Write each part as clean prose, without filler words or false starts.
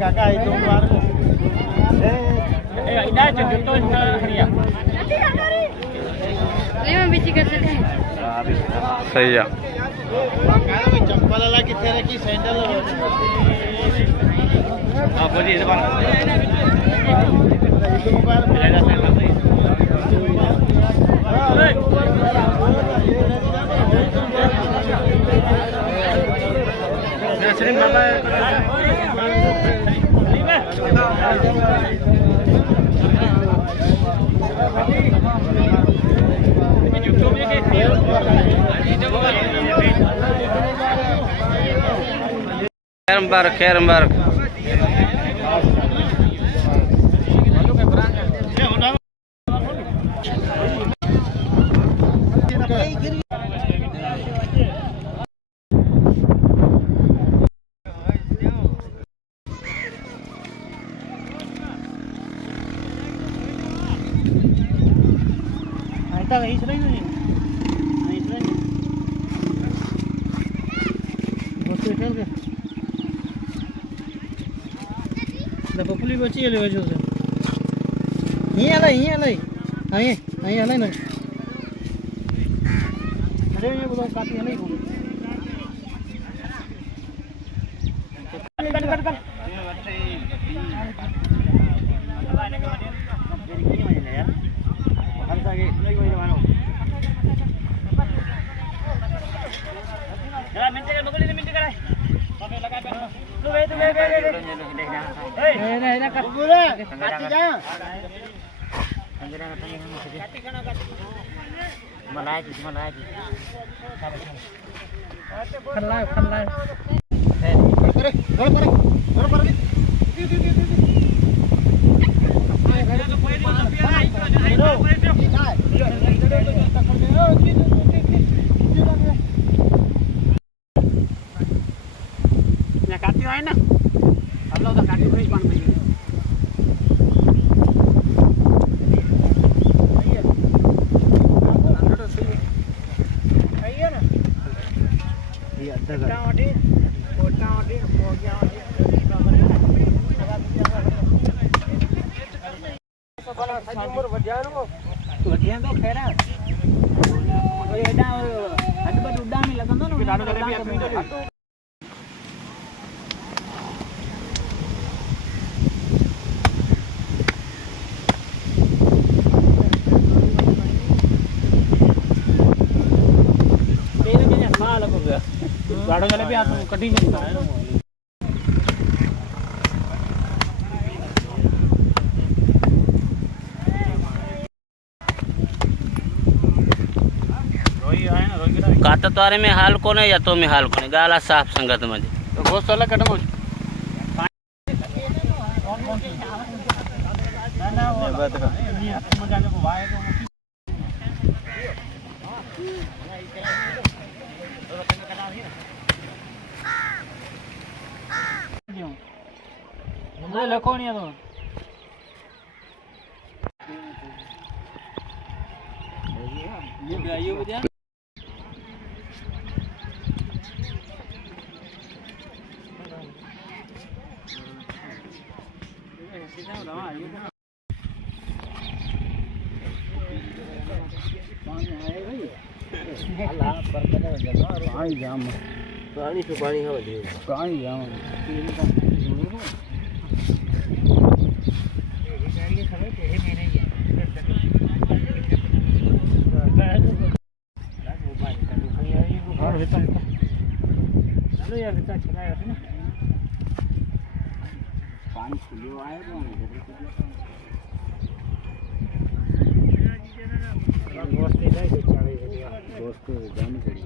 kakak itu keluar. Ida contoh harian. Lima biji kecil. सही है। चप्पल लगी तेरे की सैंडल बोलिए Kerembark Populi bocil le wajah tu. Ini alai. Alai na. Ada ni boleh kati alai. Kan. गाड़ो वाले भी हाथ कटी नहीं है कातत्वारे में हाल कोने या तो में हाल कोने गाला साफ संगत मध्ये तो बहुत साला कटम हो लखो नहीं तो ये बजा पानी जाम पानी से पानी हो पानी जाम पानी खुले आए दोस्त जाने पड़ी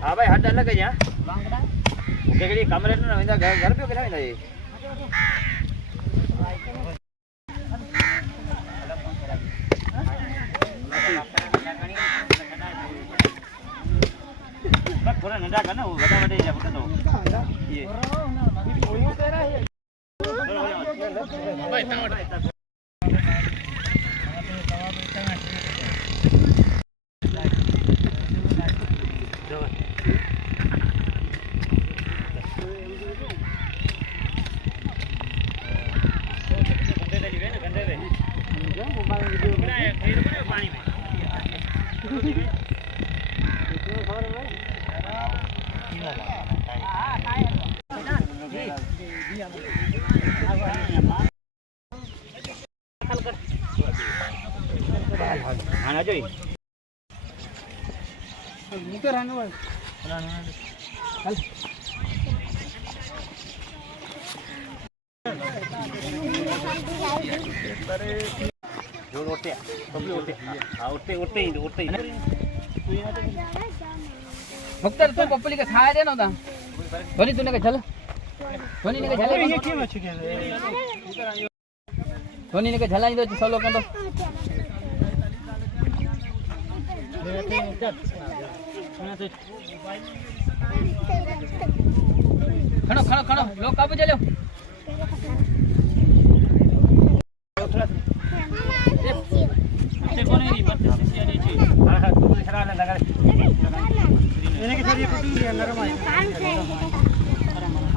हाँ भाई हट अलग है यहाँ कमरे में घर पे थोड़ा नंदा करना वो बड़ा बड़े जा तो ये भाई टमाटर आना जोई मुके रहने वाले चल जो उठते कभी उठते हां उठते ही मुक्तर तू पप्पली का खाया दे ना दा धोनी तूने के चल धोनी ने के झला ये क्यों अच्छी के धोनी ने के झला दो सोलो कर दो खड़ो खड़ो खड़ो लोग काबू चलो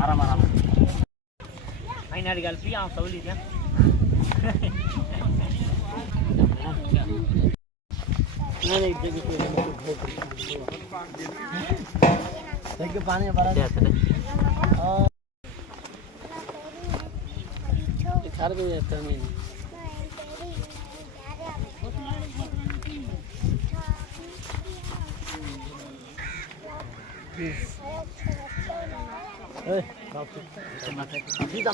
आराम फाइनल गल पी आ सवली क्या नहीं देखिए पानी भरा दे खार को जाता नहीं सीधा मत सीधा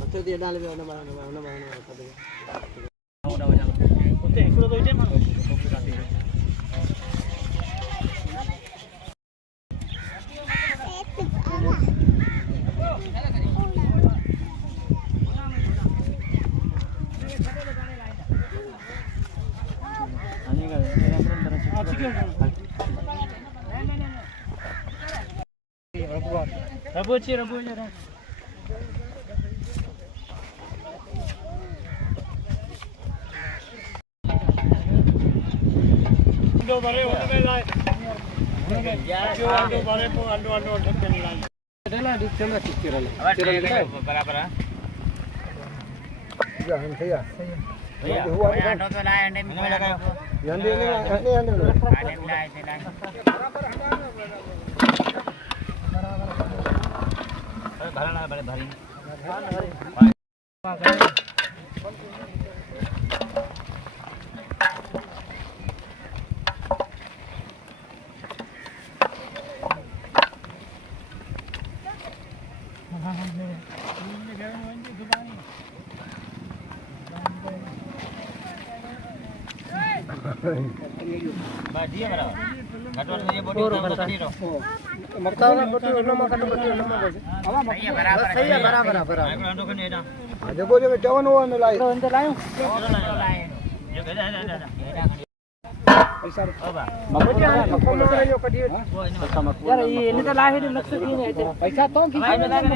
मत dia डाल में ना udah oke sudah tahu je mana Rabu aja. Ando bare hono me lai. Jo ando bare po ando thakne lai. Dela di chama tikirala. बराबर है. जा हम सही है. भैया ando तो lai अंडे में लगाओ. अंडे अंडे lai. भरना बड़े भरी dia berapa? Gaduh saja bodoh tadi loh. मक्का बोटी ओनो मक्का बोटी ओनो मक्का सही है बराबर देखो जो जवन वो में लाई अंदर लायो जो गदा पैसा मक्का में लायो कडियो यार ये इने तो लाहे लक्ष्य की नहीं है पैसा तो की में लागे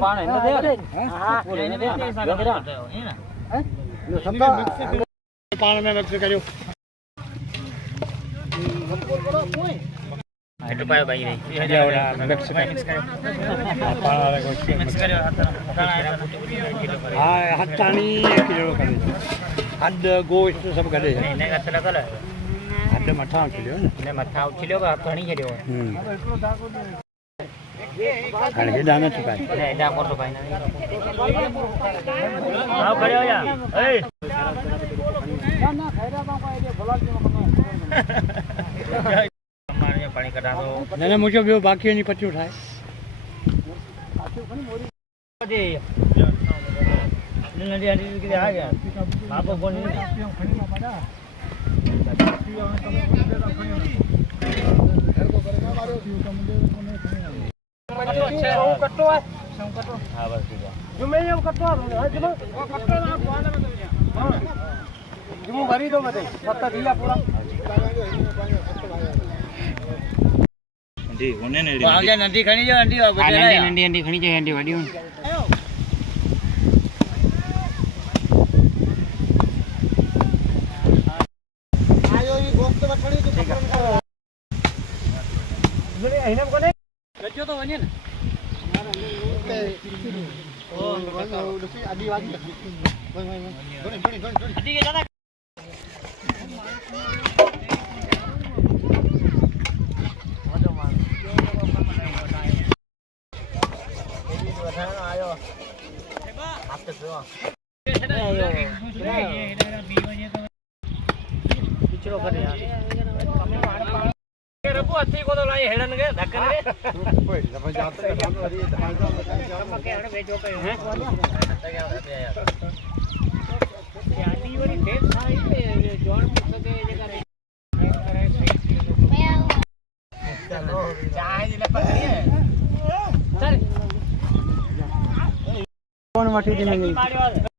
पान है दे हां इने दे ऐसा गदा है ना ये सबका पान में मिक्स करियो itu payo bayi ni. Dia udah mix karo. Apa lagi mix karo hatta ni 1 kilo kali. Ada gois tu सब करे है. नहीं कतला कला. Ada matha kilo ना. नहीं matha kilo का कणी है देव. खाने के दाना चुका है. अरे एडा कर तो भाई ना. आओ खड़े हो जा. ए. ना खैरा बाबा ये भला पानी कटा दो नहीं मुझे भी बाकी नहीं पट्टी उठाए नदी आ गया आप फोन હું કટો હોય હા બસ ઠીક છે જુમે એમ કટો હોય જુમે કટો ના કોને હા જુમે ભરી દો બધે સત્તા દિયા પૂરા જી કોને ને આવજા નંદી ખણી જો નંદી નંદી ખણી જાય નંદી વાડી આયો ઈ ગોસ્ત વઠડી તો જોડે અહીંને કોને ગજો તો વને ને ઓ ડુસી આદિવાસી આદી કે જાના આયો આપતે જો पिछड़ो करे यार के रपु अथी को तो लाई हेडन के धक्कन के ओए जबरदस्त काम करी के हड़ भेजो के हैं यादी वाली देख थाई पे जोन पुछ के जे करे चलो चाय दिले पकड़ी है चल कौन माटी दी नहीं